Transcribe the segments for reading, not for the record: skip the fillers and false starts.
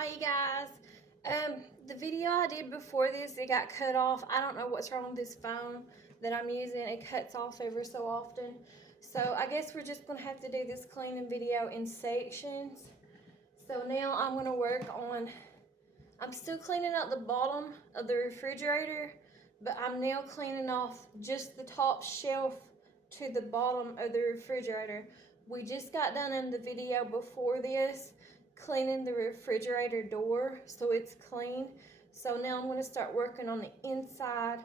Hi you guys. The video I did before this, it got cut off. I don't know what's wrong with this phone that I'm using. It cuts off every so often. So I guess we're just gonna have to do this cleaning video in sections. So now I'm gonna work on, I'm still cleaning out the bottom of the refrigerator, but I'm now cleaning off just the top shelf to the bottom of the refrigerator. We just got done in the video before this cleaning the refrigerator door so it's clean. So now I'm going to start working on the inside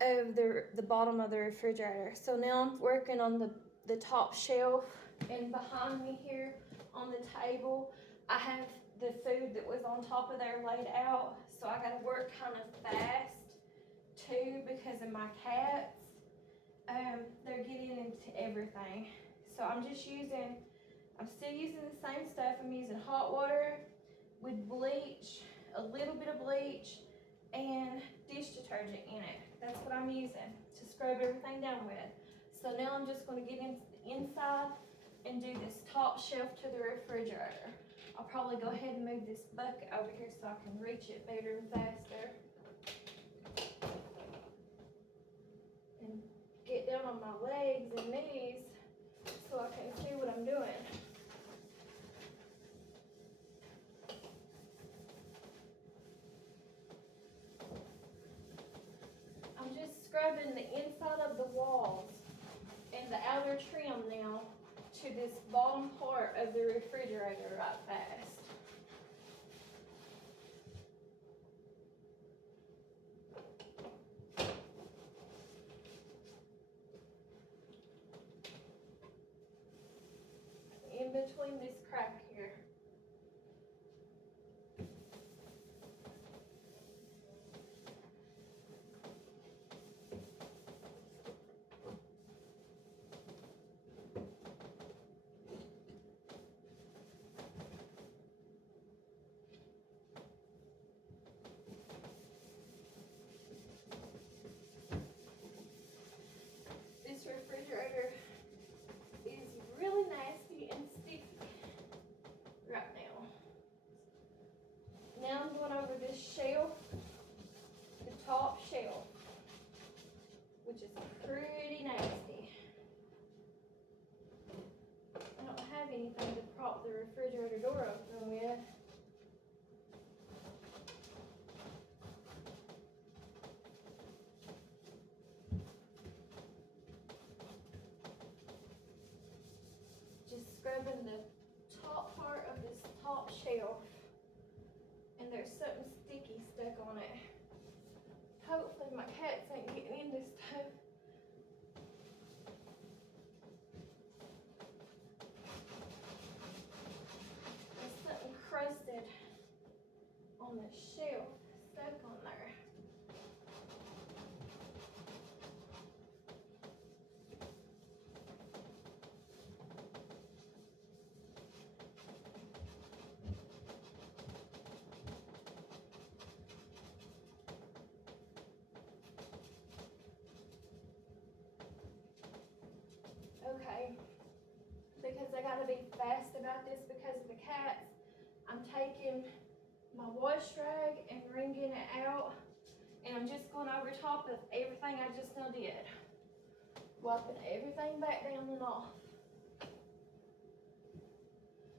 of the bottom of the refrigerator. So now I'm working on the top shelf, and behind me here on the table I have the food that was on top of there laid out. So I got to work kind of fast too because of my cats. They're getting into everything. So I'm still using the same stuff. I'm using hot water with bleach, a little bit of bleach, and dish detergent in it. That's what I'm using to scrub everything down with. So now I'm just going to get into the inside and do this top shelf to the refrigerator. I'll probably go ahead and move this bucket over here so I can reach it better and faster. And get down on my legs and knees so I can see what I'm doing. I'm just scrubbing the inside of the walls and the outer trim now to this bottom part of the refrigerator right fast. In between this crack here. This refrigerator is really nasty and sticky right now. Now I'm going over this shelf, the top shelf, which is pretty nasty. I don't have anything to prop the refrigerator door open with. Just scrubbing the top part of this top shelf, and there's something sticky stuck on it. Hopefully my cats ain't getting in this stuff. There's something crusted on the shelf, stuck on there. Okay, because I gotta be fast about this because of the cats, I'm taking my wash rag and wringing it out, and I'm just going over top of everything I just now did. Wiping everything back down and off.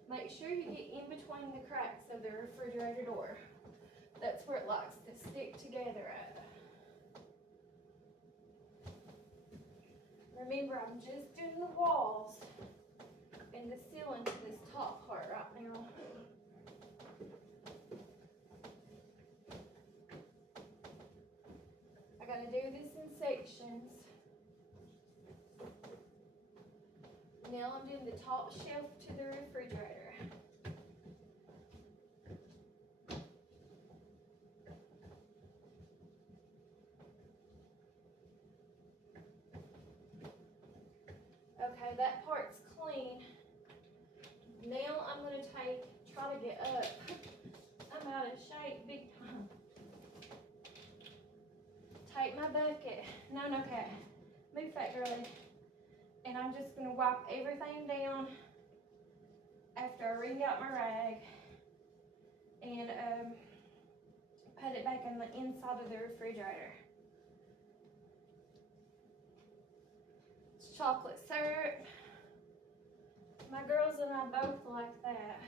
Make sure you get in between the cracks of the refrigerator door. That's where it likes to stick together at. Remember, I'm just doing the walls and the ceiling to this top part right now. I gotta do this in sections. Now I'm doing the top shelf to the refrigerator. Okay, that part's clean. Now I'm gonna try to get up. I'm out of shape big time. Take my bucket. No, cat. Move fat girly. And I'm just gonna wipe everything down after I wring out my rag. And back in the inside of the refrigerator. It's chocolate syrup. My girls and I both like that.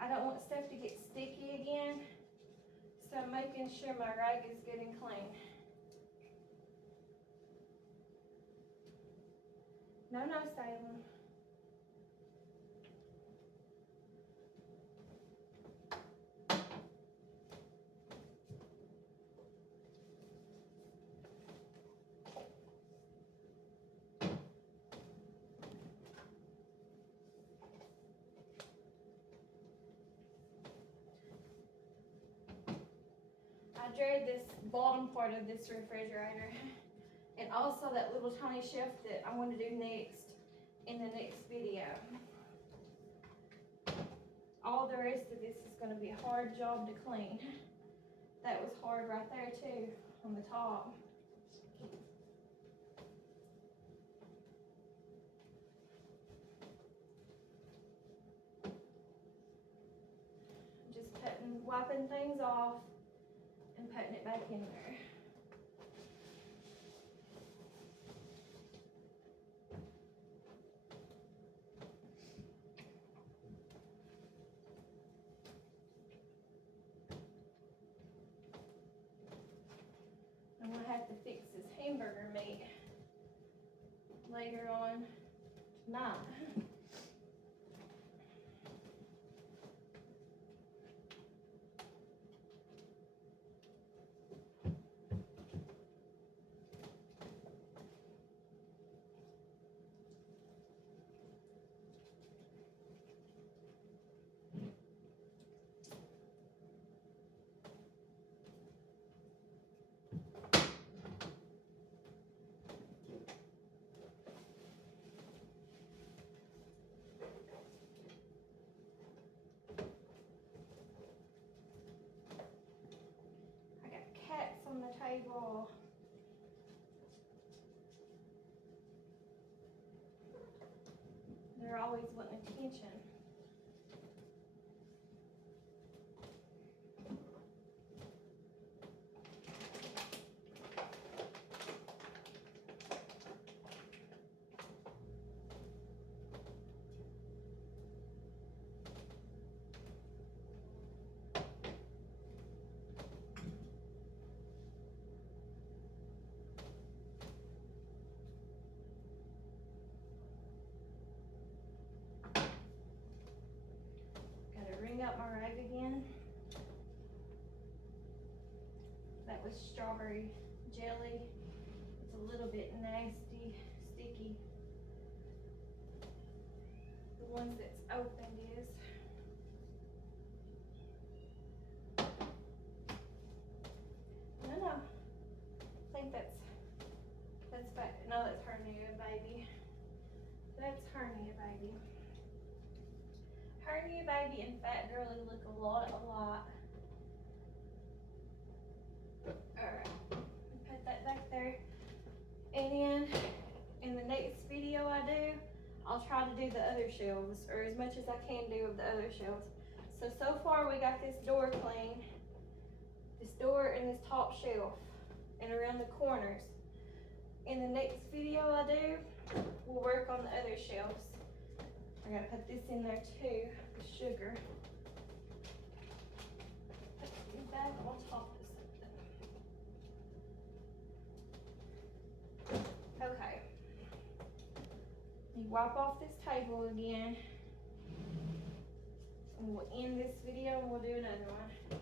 I don't want stuff to get sticky again, so I'm making sure my rag is good and clean. No, Salem. I dread this bottom part of this refrigerator, and also that little tiny shelf that I want to do next in the next video. All the rest of this is going to be a hard job to clean. That was hard right there too, on the top. Just wiping things off and putting it back in there. I'm gonna have to fix this hamburger meat later on tonight. Cats on the table. They're always wanting attention. Ring up my rag again. That was strawberry jelly. It's a little bit nasty, sticky. The ones that's opened is. No, I think that's fat. No, that's hernia, baby. That's hernia, baby. Hernia baby and fat girly look a lot alike. Alright, put that back there. And then in the next video I do, I'll try to do the other shelves, or as much as I can do of the other shelves. So far we got this door clean. This door and this top shelf and around the corners. In the next video I do, we'll work on the other shelves. I gotta put this in there too, the sugar. Put it back on top of something. Okay. You wipe off this table again. And we'll end this video and we'll do another one.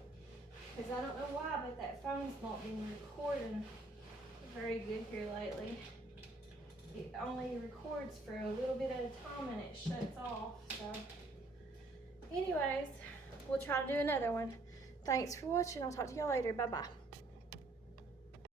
Because I don't know why, but that phone's not been recording very good here lately. It only records for a little bit at a time and it shuts off. So anyways, we'll try to do another one. Thanks for watching. I'll talk to y'all later. Bye bye.